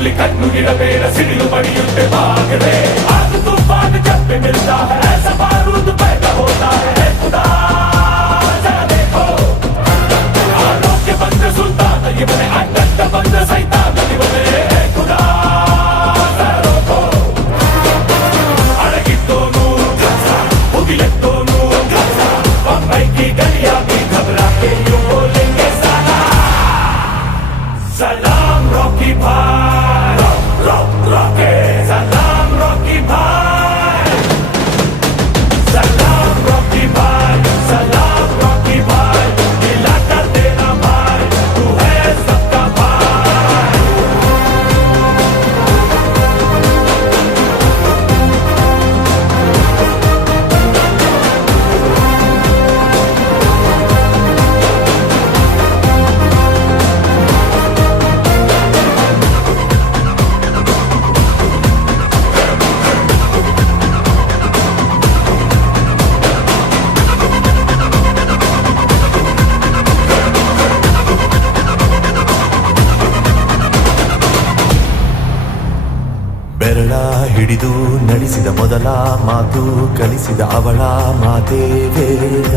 ಇಲ್ಲಿ ಕಣ್ಣು ಗಿಡಬೇಡ ಸಿಡಿಲು ಬಡಿಯುತ್ತೆ ಬಾಗದೆ ಆಗ तूफान जब भी मिलता है ऐसा बारूद पैदा होता है खुदा जरा देखो आरोग्य बंद सुल्तान ಇವನೇ ಅಡ್ಡ ಬಂದ ಸೈತಾನ ಇವನೇ खुदा जरा रोको अड़गिದ್ದೋನು ಗಜ ಉಗಿಲೆತ್ತೋನು ಗಜ बम्बई की गलियां भी घबरा के यूं बोलेंगे सलाम रॉकी भाई रॉकी सलाम रॉकी भाई सलाम रॉकी भाई सलाम रॉकी भाई दिला कर देना भाई तू है सबका भाई ಬೆರಳ ಹಿಡಿದು ನಡೆಸಿದ ಮೊದಲ ಮಾತು ಕಲಿಸಿದ ಅವಳ ಮಾತೇ ವೇದ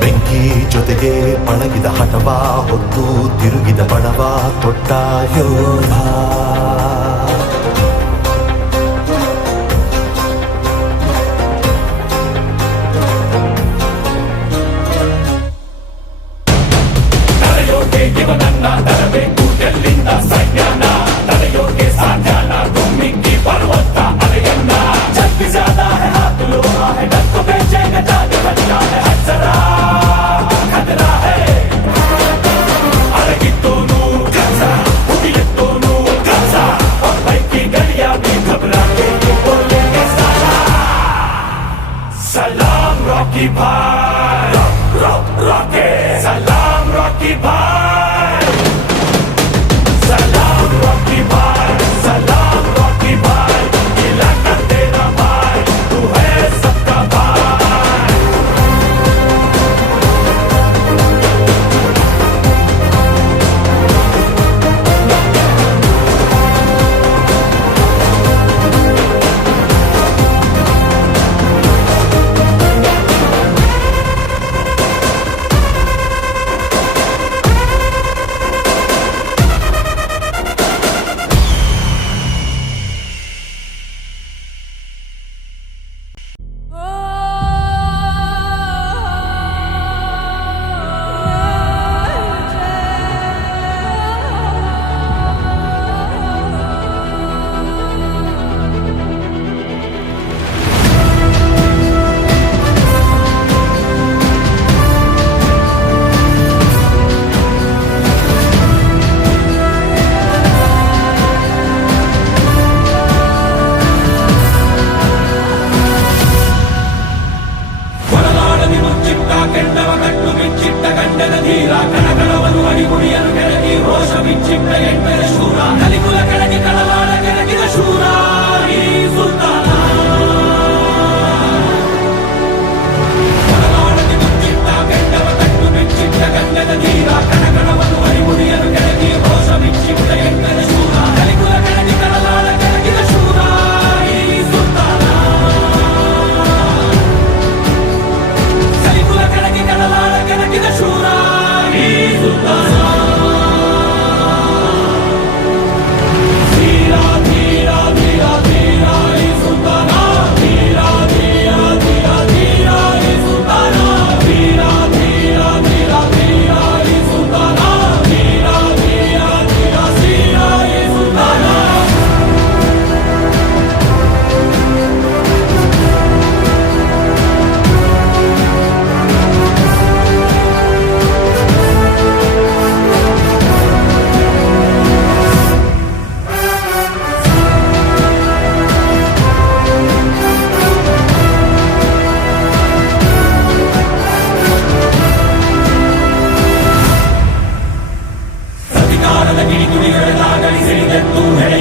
ಬೆಂಕಿ ಜೊತೆಗೆ ಪಳಗಿದ ಹಠವ ಹೊತ್ತು ತಿರುಗಿದ ಬಣವ ತೊಟ್ಟ ಯೋಧ ಇವನನ್ನ ತರಬೇಕು ಎಲ್ಲಿಂದ ಸೈನ್ಯನ ತಡೆಯೋಕೆ ಸಾಧ್ಯನ ಗುಮ್ಮಿಕ್ಕಿ ಬರುವಂತ ಅಲೆಯನ್ನ ಜಗ್ भी ज्यादा है हाथ लोहा है डर को बेचैन जाग बजना है हजरा खतरा है अड़गिದ್ದೋನು ಗಜ ಉಗಿಲೆತ್ತೋನು ಗಜ बम्बई की गलियां भी घबरा के बोलेंगे सलाम रॉकी भाई रॉकी सलाम रॉकी भाई सलाम रॉकी भाई सलाम रॉकी भाई दिला कर देना भाई तू है सबका भाई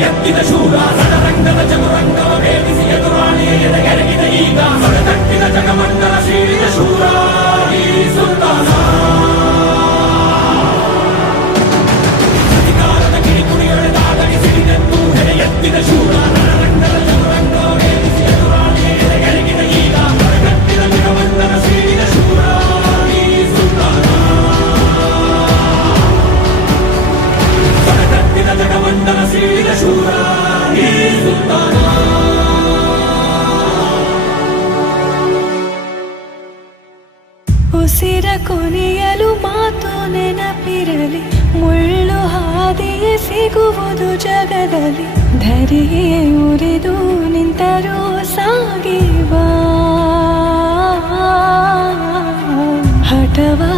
ಎತ್ತಿದ ಶೂರ ರಣರಂಗದ ಚದುರಂಗವ ಭೇದಿಸಿ ಎದುರಾಳಿಯ ಎದೆಗೆರಗಿದ ಈಗ ಹೊರತಟ್ಟಿದ ಜಗಮಂಡಲ ಸಿಗುವುದು ಜಗದಲ್ಲಿ ಧರೆಯೇ ಉರಿದು ನಿಂತರೂ ಸಾಗಿವಾ ಹಠವಾ